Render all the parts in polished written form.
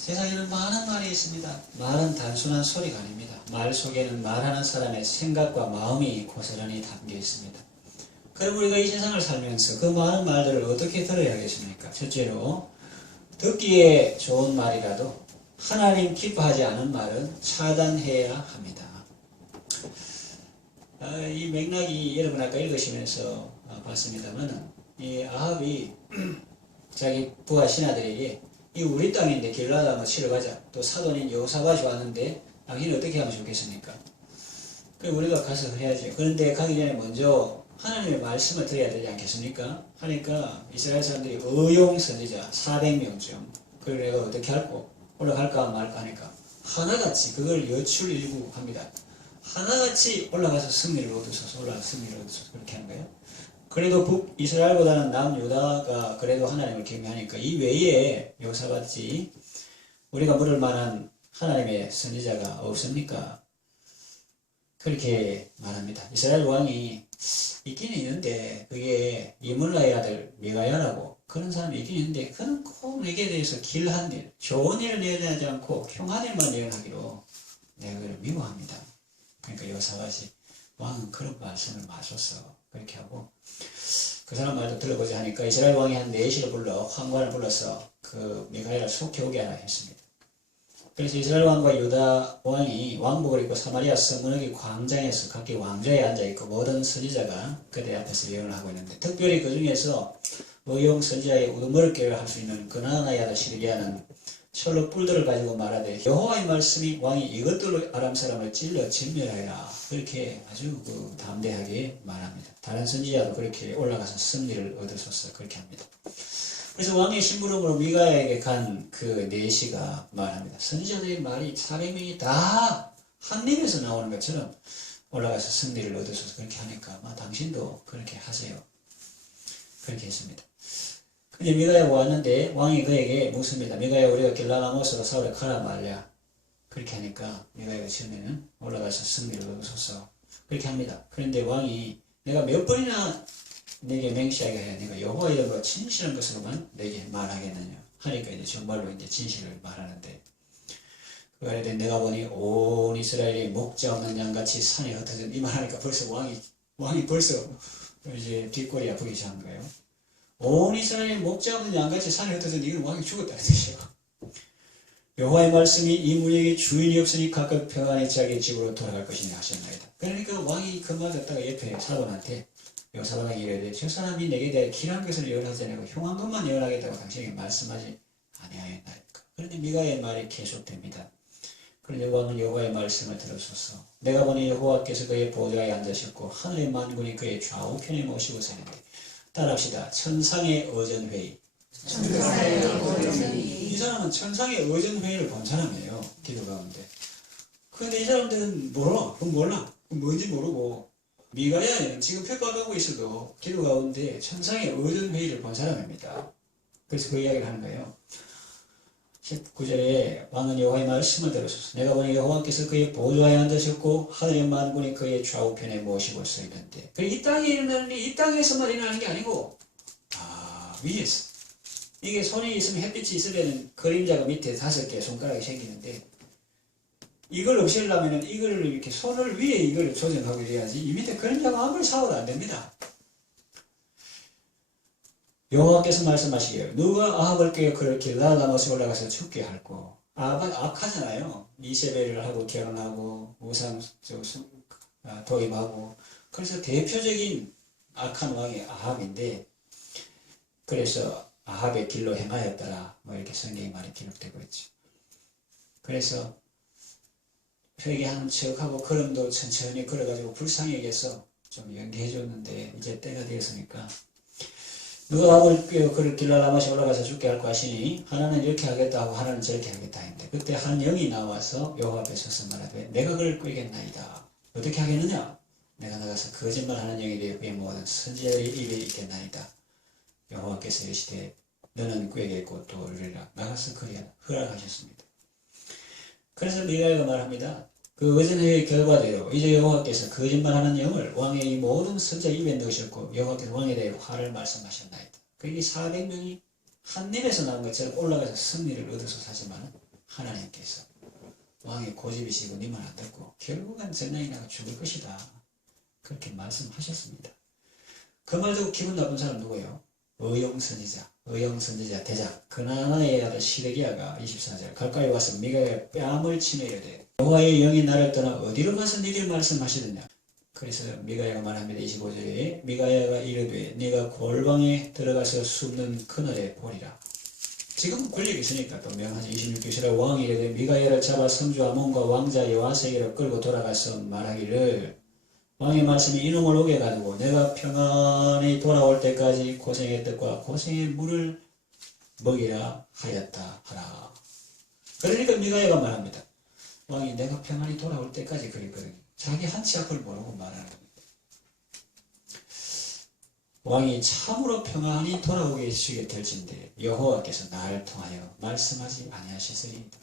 세상에는 많은 말이 있습니다. 말은 단순한 소리가 아닙니다. 말 속에는 말하는 사람의 생각과 마음이 고스란히 담겨 있습니다. 그럼 우리가 이 세상을 살면서 그 많은 말들을 어떻게 들어야 하겠습니까? 첫째로, 듣기에 좋은 말이라도 하나님 기뻐하지 않은 말은 차단해야 합니다. 이 맥락이 여러분 아까 읽으시면서 봤습니다만, 이 아합이 자기 부하 신하들에게 이 우리 땅인데 길라도 한번 치러 가자. 또 사돈인 여호사밧이 왔는데 당신이 어떻게 하면 좋겠습니까? 그럼 우리가 가서 해야죠. 그런데 가기 전에 먼저 하나님의 말씀을 드려야 되지 않겠습니까? 하니까 이스라엘 사람들이 의용 선지자 400명쯤 그걸 내가 어떻게 할고 올라갈까 말까 하니까 하나같이 그걸 여출일구합니다. 하나같이 올라가서 승리를 얻으셔서 그렇게 하는 거예요. 그래도 북이스라엘보다는 남유다가 그래도 하나님을 경외하니까 이 외에 여호사밧이 우리가 물을 만한 하나님의 선지자가 없습니까? 그렇게 말합니다. 이스라엘 왕이 있긴 있는데 그게 이물라의 아들 미가야라고 그런 사람이 있긴 있는데 그는 꼭 내게 대해서 길한 일, 좋은 일을 예언하지 않고 흉한 일만 예언하기로 내가 그를 미워합니다. 그러니까 여호사밧이 왕은 그런 말씀을 마셨어. 그렇게 하고 그 사람 말도 들어보자 하니까 이스라엘 왕이 한 4시를 불러 황관을 불러서 그 미가야를 속해오게 하라 했습니다. 그래서 이스라엘 왕과 유다 왕이 왕복을 입고 사마리아 성문의 광장에서 각기 왕좌에 앉아있고 모든 선지자가 그들 앞에서 예언을 하고 있는데 특별히 그 중에서 의용 선지자의 우두머리를 할 수 있는 그나나의 아들 시드기야는 철로 뿔들을 가지고 말하되 여호와의 말씀이 왕이 이것들로 아람 사람을 찔러 진멸하여라 그렇게 아주 담대하게 말합니다. 다른 선지자도 그렇게 올라가서 승리를 얻으소서 그렇게 합니다. 그래서 왕의 심부름으로 미가야에게 간 그 4시가 말합니다. 선지자들의 말이 400명이 다 한 입에서 나오는 것처럼 올라가서 승리를 얻으소서 그렇게 하니까 당신도 그렇게 하세요. 그렇게 했습니다. 근데 미가야가 왔는데 왕이 그에게 묻습니다. 미가야 우리가 길라라못으로 사울에 가라 말랴. 그렇게 하니까 미가야가 처음에는 올라가서 승리를 얻으소서 그렇게 합니다. 그런데 왕이 내가 몇 번이나 내게 맹세하게 해 내가 여호와 이름으로 진실한 것으로만 내게 말하겠느냐 하니까 이제 정말로 이제 진실을 말하는데 그래 내가 보니 온 이스라엘이 목자 없는 양같이 산에 흩어진 이 말하니까 벌써 왕이 벌써 이제 뒷골이 아프기 시작한 거예요. 온 이스라엘이 목자 없는 양같이 산에 흩어진 이건 왕이 죽었다는 뜻이에요. 여호와의 말씀이 이 문에게 주인이 없으니 각각 평안히 자기 집으로 돌아갈 것이니 하셨나이다. 그러니까 왕이 그 말 듣다가 옆에 사람한테 여호사밧이 이르되 저 사람이 내게 대해 길한 것을 예언하지 않고 흉한 것만 예언하겠다고 당신에게 말씀하지 아니하였나이까. 그런데 미가의 말이 계속됩니다. 그런데 왕은 여호와의 말씀을 들으소서. 내가 보니 여호와께서 그의 보좌에 앉으셨고 하늘의 만군이 그의 좌우편에 모시고 서는데 따라합시다. 천상의 의전회의. 이 사람은 천상의 의전회의를 본 사람이에요. 기도 가운데. 그런데 이 사람들은 몰라. 뭔지 모르고 미가야는 지금 핍박하고 있어도 기도 가운데 천상의 의전회의를 본 사람입니다. 그래서 그 이야기를 하는 거예요. 19절에 왕은 여호와의 말씀을 들으소서. 내가 보니 여호와께서 그의 보좌에 앉으셨고 하늘의 만군이 그의 좌우편에 모시고 서 있는데 이 땅에 일어나는 이 땅에서만 일어나는 게 아니고 위에서 이게 손이 있으면 햇빛이 있어야 되는 그림자가 밑에 5개 손가락이 생기는데 이걸 없애려면 이걸 이렇게 손을 위에 이걸 조정하고 이래야지 이 밑에 그림자가 아무리 사워도 안 됩니다. 여호와께서 말씀하시기를 누가 아합을 깨어 그를 길라라못에 올라가서 죽게 할꼬. 아합은 악하잖아요. 이세벨을 하고 결혼하고 우상 도입하고 그래서 대표적인 악한 왕이 아합인데 그래서 아합의 길로 행하였더라 이렇게 성경에 말이 기록되고 있죠. 그래서 회개하는 척하고 걸음도 천천히 걸어가지고 불쌍히 여겨서 좀 연기해 줬는데 이제 때가 되었으니까 누가 아합을 깨어 그를 길라라못에 올라가서 죽게 할고 하시니 하나는 이렇게 하겠다 하고 하나는 저렇게 하겠다 했는데 그때 한 영이 나와서 여호와 앞에 서서 말하되 내가 그를 꾀겠나이다. 어떻게 하겠느냐? 내가 나가서 거짓말하는 영에 대해 그의 모든 선지자의 입에 있겠나이다. 여호와께서 이르시되 너는 꾀겠고 또 이르리라. 나가서 그리하라. 허락하셨습니다. 그래서 미가야가 말합니다. 그 의전회의 결과대로 이제 여호와께서 거짓말하는 영을 왕의 이 모든 선지자 입에 넣으셨고 여호와께서 왕에 대해 화를 말씀하셨나이다. 그러니 400명이 한 입에서 나온 것처럼 올라가서 승리를 얻어서 하지만 하나님께서 왕의 고집이시고 네 말 안 듣고 결국은 전쟁이 나가 죽을 것이다. 그렇게 말씀하셨습니다. 그 말 듣고 기분 나쁜 사람 누구예요? 의용선지자 대장 그나나의 아들 시드기야가 24절 가까이 와서 미가야 뺨을 치며 이르되 여호와의 영이 나를 떠나 어디로 가서 네게 말씀하시느냐. 그래서 미가야가 말합니다. 25절에 미가야가 이르되 네가 골방에 들어가서 숨는 그날에 보리라. 지금 권력이 있으니까 또 명하죠. 26절에 왕이 이르되 미가야를 잡아 성주 아몬과 왕자 여호아세게로 끌고 돌아가서 말하기를 왕의 말씀이 이놈을 오게 가지고 내가 평안히 돌아올 때까지 고생의 뜻과 고생의 물을 먹이라 하였다 하라. 그러니까 미가야가 말합니다. 왕이 내가 평안히 돌아올 때까지 그랬거든요. 자기 한치 앞을 모르고 말하는 겁니다. 왕이 참으로 평안히 돌아오게 해주시게 될진데 여호와께서 나를 통하여 말씀하지 아니하셨으리이다.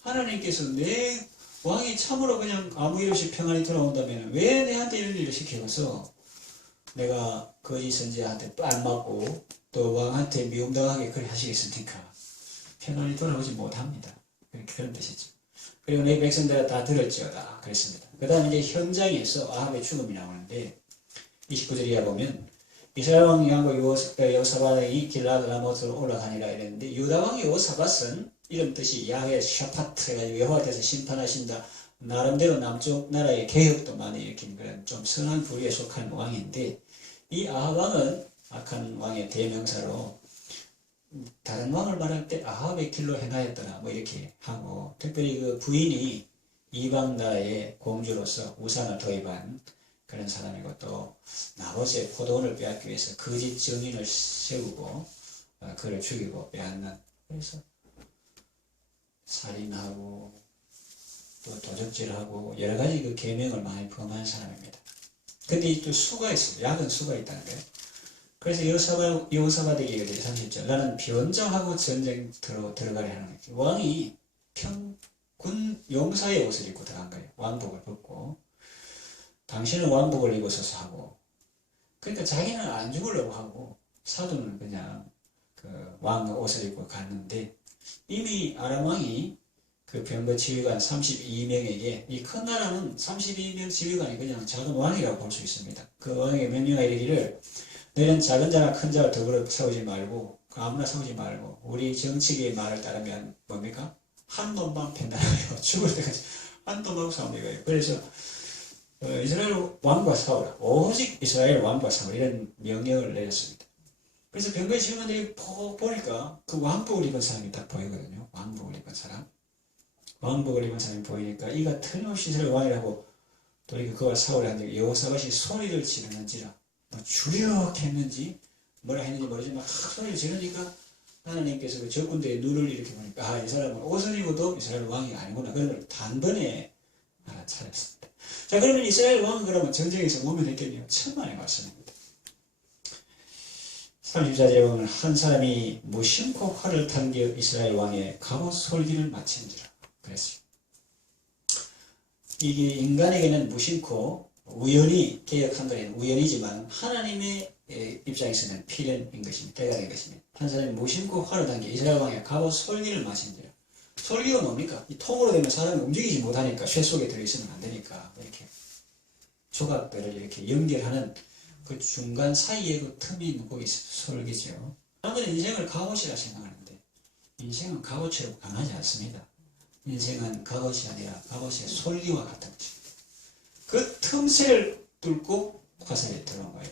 하나님께서 내 왕이 참으로 그냥 아무 일 없이 평안히 돌아온다면 왜 내한테 이런 일을 시켜서 내가 거짓 선지자한테 빤 맞고 또 왕한테 미움당하게 그래 하시겠습니까? 평안히 돌아오지 못합니다. 그런 뜻이죠. 그리고 내 백성들은 다 들을지어다 그랬습니다. 그 다음에 이제 현장에서 아합의 죽음이 나오는데 29절 이하 보면 이스라엘 왕 양과 여호사밧이 길라드 라못으로 올라가니라 이랬는데 유다 왕 여호사밧은 이런 뜻이 야훼 샤파트 해가지고 여호와께서 심판하신다. 나름대로 남쪽 나라의 개혁도 많이 일으킨 그런 좀 선한 부류에 속한 왕인데 이 아합 왕은 악한 왕의 대명사로 다른 왕을 말할 때 아합의 길로 행하였더라 뭐 이렇게 하고 특별히 그 부인이 이방 나라의 공주로서 우상을 도입한 그런 사람이고 또 나봇의 포도원을 빼앗기 위해서 거짓 증인을 세우고 그를 죽이고 빼앗는 그래서 살인하고 또 도적질하고 여러 가지 그 계명을 많이 범한 사람입니다. 근데 또 수가 있어요. 약은 수가 있다는 거예요. 그래서 여호사밧에게 이르되 30절 나는 변장하고 전쟁터로 들어가려 하는 거예요. 왕이 군 용사의 옷을 입고 들어간 거예요. 왕복을 벗고 당신은 왕복을 입어서 하고 그러니까 자기는 안 죽으려고 하고 사도는 그냥 그 왕 옷을 입고 갔는데 이미 아람 왕이 그 병거 지휘관 32명에게 이 큰 나라는 32명 지휘관이 그냥 작은 왕이라고 볼 수 있습니다. 그 왕에게 명령하여 이르기를 너는 작은 자나 큰 자를 더불어 싸우지 말고 아무나 싸우지 말고 우리 정치계의 말을 따르면 뭡니까? 한 놈만 팬다고요. 죽을 때까지 한 놈하고 싸우는 거예요. 그래서 이스라엘 왕과 싸우라. 오직 이스라엘 왕과 싸우라. 이런 명령을 내렸습니다. 그래서 병거의 지휘관들이 보니까 그 왕복을 입은 사람이 딱 보이거든요. 왕복을 입은 사람. 왕복을 입은 사람이 보이니까 이가 틀림없이 이스라엘 왕이라고 또 그와 싸우려 하는데 여호사밧이 소리를 지르는지라 뭐 주력했는지 뭐라 했는지 모르지만 막 소리를 지르니까 하나님께서 그 적군들의 눈을 이렇게 보니까 이 사람은 옷을 입어도 이스라엘 왕이 아니구나. 그런 걸 단번에 알아차렸습니다. 자, 그러면 이스라엘 왕은 그러면 전쟁에서 모면했겠네요. 천만의 말씀입니다. 34절에 보면 한 사람이 무심코 활을 당겨 이스라엘 왕의 갑옷 솔기를 마친지라 그랬어요. 이게 인간에게는 무심코 우연히 개혁한 거는 우연이지만 하나님의 입장에서는 필연인 것입니다. 때가 된 것입니다. 한 사람이 무심코 활을 당겨 이스라엘 왕의 갑옷 솔기를 마친지라. 솔기가 뭡니까? 이 통으로 되면 사람이 움직이지 못하니까 쇠 속에 들어있으면 안 되니까 이렇게 조각들을 이렇게 연결하는 그 중간 사이에 그 틈이 있는 거기 솔기죠. 사람들은 인생을 갑옷이라 생각하는데 인생은 갑옷처럼 강하지 않습니다. 인생은 갑옷이 아니라 갑옷의 솔기와 같은 것입니다. 그 틈새를 뚫고 화살이 들어온 거예요.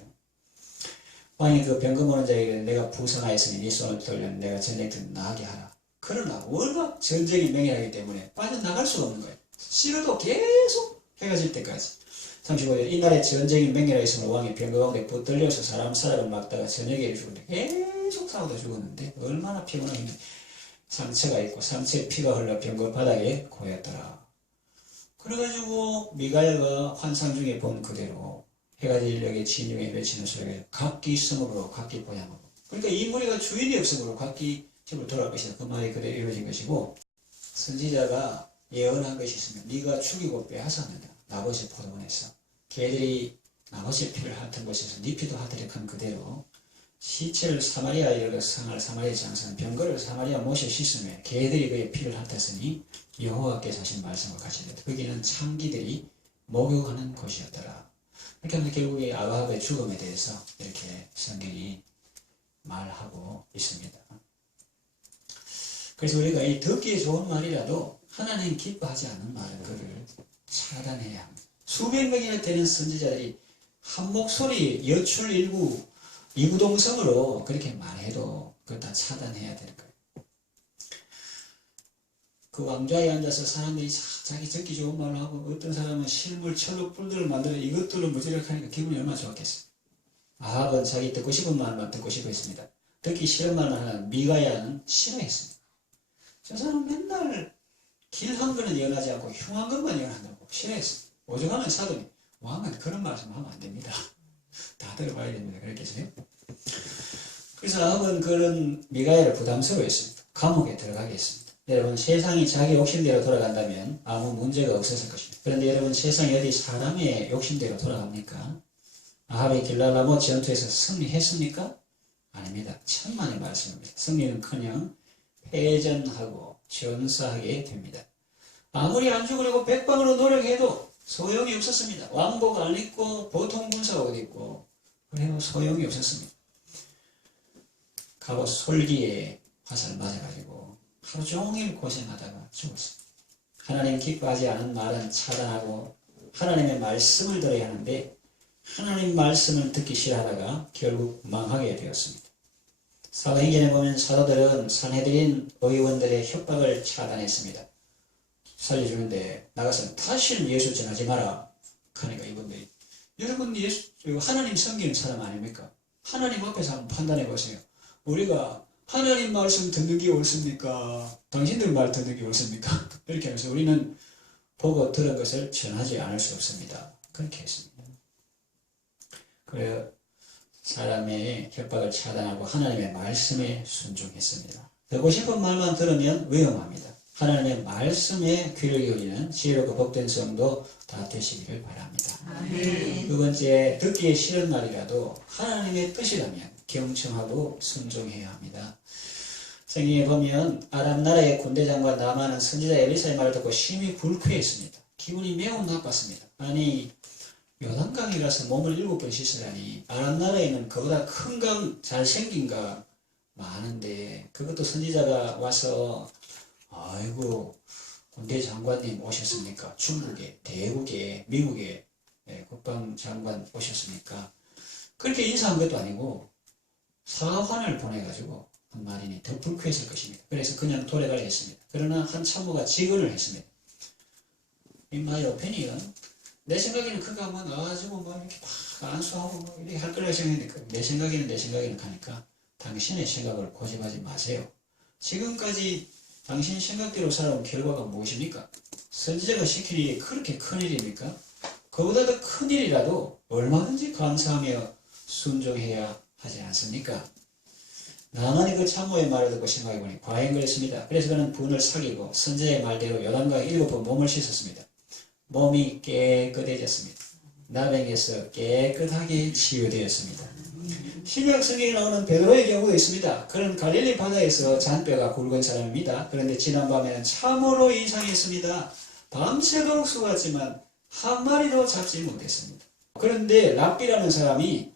왕이 그 병거 모는 자에게 내가 부성하였으니 네 손을 돌려 내가 전쟁터 나가게 하라. 그러나 워낙 전쟁이 맹렬하기 때문에 빠져나갈 수가 없는 거예요. 싫어도 계속 해가 질 때까지. 35절 이날에 전쟁이 맹렬하게 있으므로 왕이 병거 가운데 붙들려서 사람을 막다가 저녁에 죽었는데 계속 싸우다 죽었는데 얼마나 피곤하겠냐. 상처가 있고 상처에 피가 흘러 병거 바닥에 고였더라. 그래가지고 미가야가 환상 중에 본 그대로 해가 질녘에 진영에 맺히는 소리가 각기 성읍으로 각기 고향으로 그러니까 이 무리가 주인이 없으므로 각기 집으로 돌아갈 것이다. 그 말이 그대로 이루어진 것이고 선지자가 예언한 것이 있으면 네가 죽이고 빼앗았느냐. 나봇의 포도원에서 개들이 나봇의 피를 핥은 곳에서 네 피도 핥으려 한 그대로 시체를 사마리아에 성을 사마리아 장사한 병거를 사마리아 못에 씻으며 개들이 그의 피를 핥았으니 여호와께서 하신 말씀과 같이 되었다. 거기는 창기들이 목욕하는 곳이었더라. 이렇게 하면 결국에 아합의 죽음에 대해서 이렇게 성경이 말하고 있습니다. 그래서 우리가 이 듣기에 좋은 말이라도 하나님 기뻐하지 않는 말은 그를 차단해야 합니다. 수백 명이나 되는 선지자들이 한 목소리 여출 일구 이구동성으로 그렇게 말해도 그걸 다 차단해야 되는 거예요. 그 왕좌에 앉아서 사람들이 자기 듣기 좋은 말을 하고 어떤 사람은 실물 철로 뿔들을 만들어 이것들을 무지력하니까 기분이 얼마나 좋았겠어요. 아합은 자기 듣고 싶은 말만 듣고 싶어 했습니다. 듣기 싫은 말만 하는 미가야는 싫어했습니다. 저 사람은 맨날 길한 거는 예언하지 않고 흉한 것만 예언한다고 싫어했습니다. 오죽하면 사돈이 왕은 그런 말씀 하면 안 됩니다. 다 들어봐야 됩니다. 그랬겠어요? 그래서 아합은 그런 미가야를 부담스러워했습니다. 감옥에 들어가게 했습니다. 여러분, 세상이 자기 욕심대로 돌아간다면 아무 문제가 없었을 것입니다. 그런데 여러분, 세상이 어디 사람의 욕심대로 돌아갑니까? 아합이 길랄라못 전투에서 승리했습니까? 아닙니다. 천만의 말씀입니다. 승리는커녕 패전하고 전사하게 됩니다. 아무리 안 죽으려고 백방으로 노력해도 소용이 없었습니다. 왕복 안 입고 보통 군사 옷 입고 그래도 소용이 없었습니다. 갑옷 솔기에 화살 맞아가지고 하루 종일 고생하다가 죽었습니다. 하나님 기뻐하지 않은 말은 차단하고 하나님의 말씀을 들어야 하는데 하나님 말씀을 듣기 싫어하다가 결국 망하게 되었습니다. 사도행전에 보면 사도들은 산헤드린 의원들의 협박을 차단했습니다. 살려주는데 나가서 다시는 예수 전하지 마라 하니까 이분들이 여러분 예수 하나님 섬기는 사람 아닙니까? 하나님 앞에서 한번 판단해 보세요. 우리가 하나님 말씀 듣는 게 옳습니까? 당신들 말 듣는 게 옳습니까? 이렇게 하면서 우리는 보고 들은 것을 전하지 않을 수 없습니다. 그렇게 했습니다. 그래서 사람의 협박을 차단하고 하나님의 말씀에 순종했습니다. 듣고 싶은 말만 들으면 위험합니다. 하나님의 말씀에 귀를 기울이는 지혜롭고 복된 성도 다 되시기를 바랍니다. 아멘. 두 번째, 듣기에 싫은 말이라도 하나님의 뜻이라면 경청하고 순종해야 합니다. 성경에 보면 아람 나라의 군대장관 나만은 선지자 엘리사의 말을 듣고 심히 불쾌했습니다. 기분이 매우 나빴습니다. 아니 요단강에 가서 몸을 7번 씻으라니 아람 나라에는 그보다 큰 강 잘생긴 강 많은데 그것도 선지자가 와서 아이고 군대 장관님 오셨습니까? 중국에, 대국에, 미국에 국방장관 오셨습니까? 그렇게 인사한 것도 아니고 사환을 보내가지고 한 말이니 더 불쾌했을 것입니다. 그래서 그냥 돌아가려 했습니다. 그러나 한 참모가 직언을 했습니다. My opinion, 내 생각에는 그가 뭐 나와가지고 뭐 이렇게 막 안수하고 뭐 이렇게 할 거라고 생각했는데 내 생각에는 하니까 당신의 생각을 고집하지 마세요. 지금까지 당신 생각대로 살아온 결과가 무엇입니까? 선지자가 시킨 일이 그렇게 큰 일입니까? 그보다 더 큰 일이라도 얼마든지 감사하며 순종해야 하지 않습니까? 나만이 그 참모의 말을 듣고 생각해보니 과연 그랬습니다. 그래서 그는 분을 사귀고 선지자의 말대로 요단강에 7번 몸을 씻었습니다. 몸이 깨끗해졌습니다. 나병에서 깨끗하게 치유되었습니다. 신약 성경에 나오는 베드로의 경우도 있습니다. 그는 갈릴리 바다에서 잔뼈가 굵은 사람입니다. 그런데 지난밤에는 참으로 이상했습니다. 밤새도록 수고했지만 한 마리도 잡지 못했습니다. 그런데 랍비라는 사람이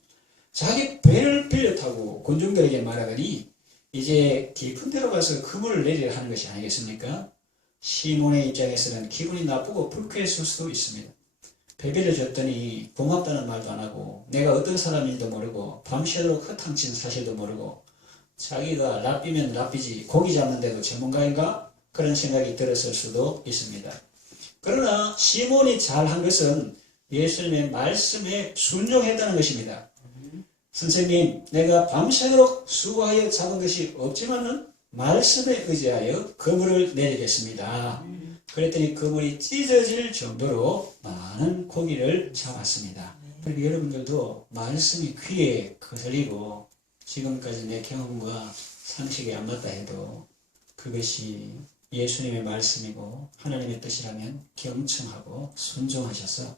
자기 배를 빌려 타고 군중들에게 말하더니 이제 깊은 데로 가서 그물을 내리라 하는 것이 아니겠습니까? 시몬의 입장에서는 기분이 나쁘고 불쾌했을 수도 있습니다. 배 빌려줬더니 고맙다는 말도 안 하고 내가 어떤 사람인지도 모르고 밤새도록 허탕친 사실도 모르고 자기가 랍비면 랍비지 고기 잡는데도 전문가인가? 그런 생각이 들었을 수도 있습니다. 그러나 시몬이 잘한 것은 예수님의 말씀에 순종했다는 것입니다. 선생님, 내가 밤새도록 수고하여 잡은 것이 없지만은 말씀에 의지하여 그물을 내리겠습니다. 그랬더니 그물이 찢어질 정도로 많은 고기를 잡았습니다. 그러니까 여러분들도 말씀이 귀에 거슬리고 지금까지 내 경험과 상식이 안 맞다 해도 그것이 예수님의 말씀이고 하나님의 뜻이라면 경청하고 순종하셔서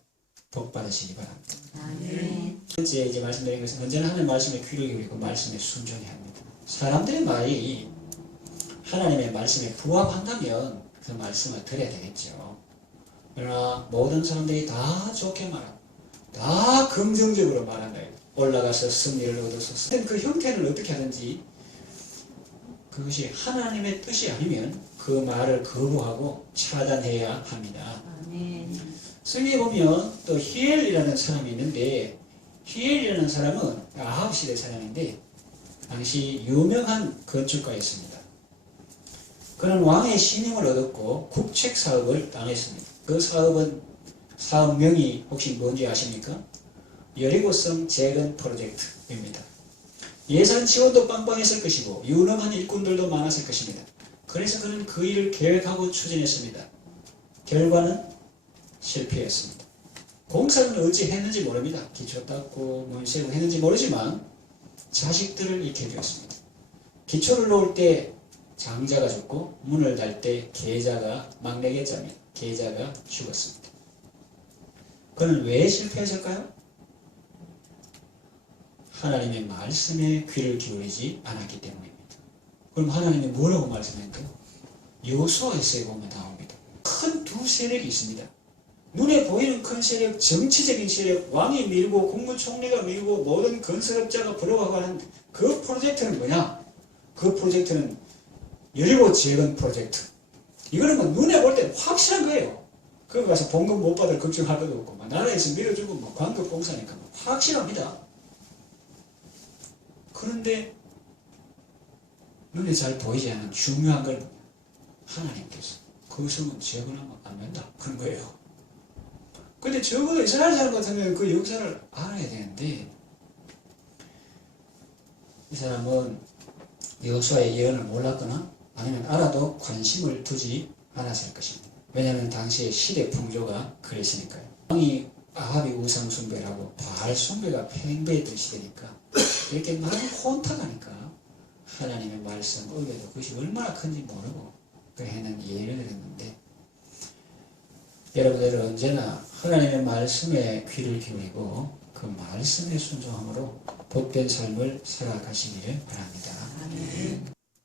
복 받으시기 바랍니다. 아멘. 첫 번째 이제 말씀드린 것은 언제나 하나님의 말씀에 귀를 기울이고 말씀에 순종해야 합니다. 사람들의 말이 하나님의 말씀에 부합한다면 그 말씀을 들어야 되겠죠. 그러나 모든 사람들이 다 좋게 말하고 다 긍정적으로 말한다. 올라가서 승리를 얻어서 그 형태는 어떻게 하든지 그것이 하나님의 뜻이 아니면 그 말을 거부하고 차단해야 합니다. 아멘. 성경에 보면 또 히엘이라는 사람이 있는데 히엘이라는 사람은 아합 시대 사람인데 당시 유명한 건축가였습니다. 그는 왕의 신임을 얻었고 국책 사업을 당했습니다. 그 사업명이 혹시 뭔지 아십니까? 여리고성 재건 프로젝트입니다. 예산 지원도 빵빵했을 것이고 유능한 일꾼들도 많았을 것입니다. 그래서 그는 그 일을 계획하고 추진했습니다. 결과는 실패했습니다. 공사는 어찌 했는지 모릅니다. 기초 닦고 문세고 했는지 모르지만 자식들을 잃게 되었습니다. 기초를 놓을 때 장자가 죽고 문을 달 때 계자가 막내 계자입니다. 계자가 죽었습니다. 그는 왜 실패했을까요? 하나님의 말씀에 귀를 기울이지 않았기 때문입니다. 그럼 하나님이 뭐라고 말씀했는데요? 여호수아에서 보면 나옵니다. 큰 두 세력이 있습니다. 눈에 보이는 큰 세력, 정치적인 세력, 왕이 밀고 국무총리가 밀고 모든 건설업자가 부러워하고 하는 그 프로젝트는 뭐냐? 그 프로젝트는 여리고 재건 프로젝트. 이거는 뭐 눈에 볼 때 확실한 거예요. 거기 가서 봉급 못 받을 걱정할 것도 없고 나라에서 밀어주고 광급 공사니까 확실합니다. 그런데 눈에 잘 보이지 않는 중요한 걸 뭐냐? 하나님께서 그 성은 재건하면 안 된다 그런 거예요. 근데 적어도 이스라엘 사람 같으면 그 역사를 알아야 되는데 이 사람은 여호수아의 예언을 몰랐거나 아니면 알아도 관심을 두지 않았을 것입니다. 왜냐하면 당시의 시대 풍조가 그랬으니까요. 왕이 아합이 우상 숭배를 하고 바알 숭배가 팽배했던 시대니까 이렇게 많이 혼탁하니까 하나님의 말씀 의외도 그것이 얼마나 큰지 모르고 그해는 예언을 했는데 여러분들은 언제나 하나님의 말씀에 귀를 기울이고 그 말씀에 순종함으로 복된 삶을 살아가시기를 바랍니다.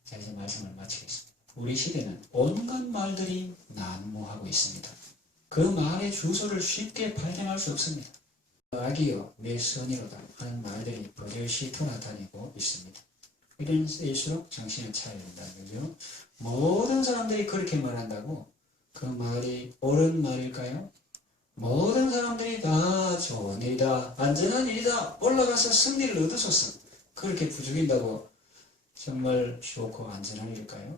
자, 이제 말씀을 마치겠습니다. 우리 시대는 온갖 말들이 난무하고 있습니다. 그 말의 주소를 쉽게 발견할 수 없습니다. 악이요 내 선이로다 하는 말들이 버젓이 돌아다니고 있습니다. 이런 때일수록 정신을 차려야 된다는 거죠. 모든 사람들이 그렇게 말한다고 그 말이 옳은 말일까요? 모든 사람들이 다 좋은 일이다, 안전한 일이다, 올라가서 승리를 얻으소서 그렇게 부추긴다고 정말 좋고 안전한 일일까요?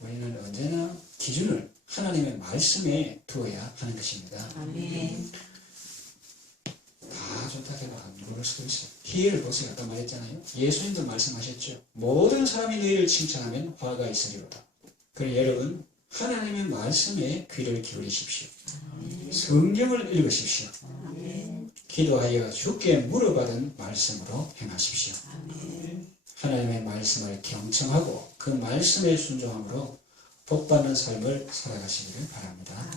우리는 언제나 기준을 하나님의 말씀에 두어야 하는 것입니다. 아멘. 다 좋다 생각하면 모를 수도 있어요. 희애를 보세요. 아까 말했잖아요. 예수님도 말씀하셨죠. 모든 사람이 너희를 칭찬하면 화가 있으리로다. 그럼 여러분 하나님의 말씀에 귀를 기울이십시오. 성경을 읽으십시오. 기도하여 주께 물어받은 말씀으로 행하십시오. 하나님의 말씀을 경청하고 그 말씀에 순종함으로 복받는 삶을 살아가시기를 바랍니다.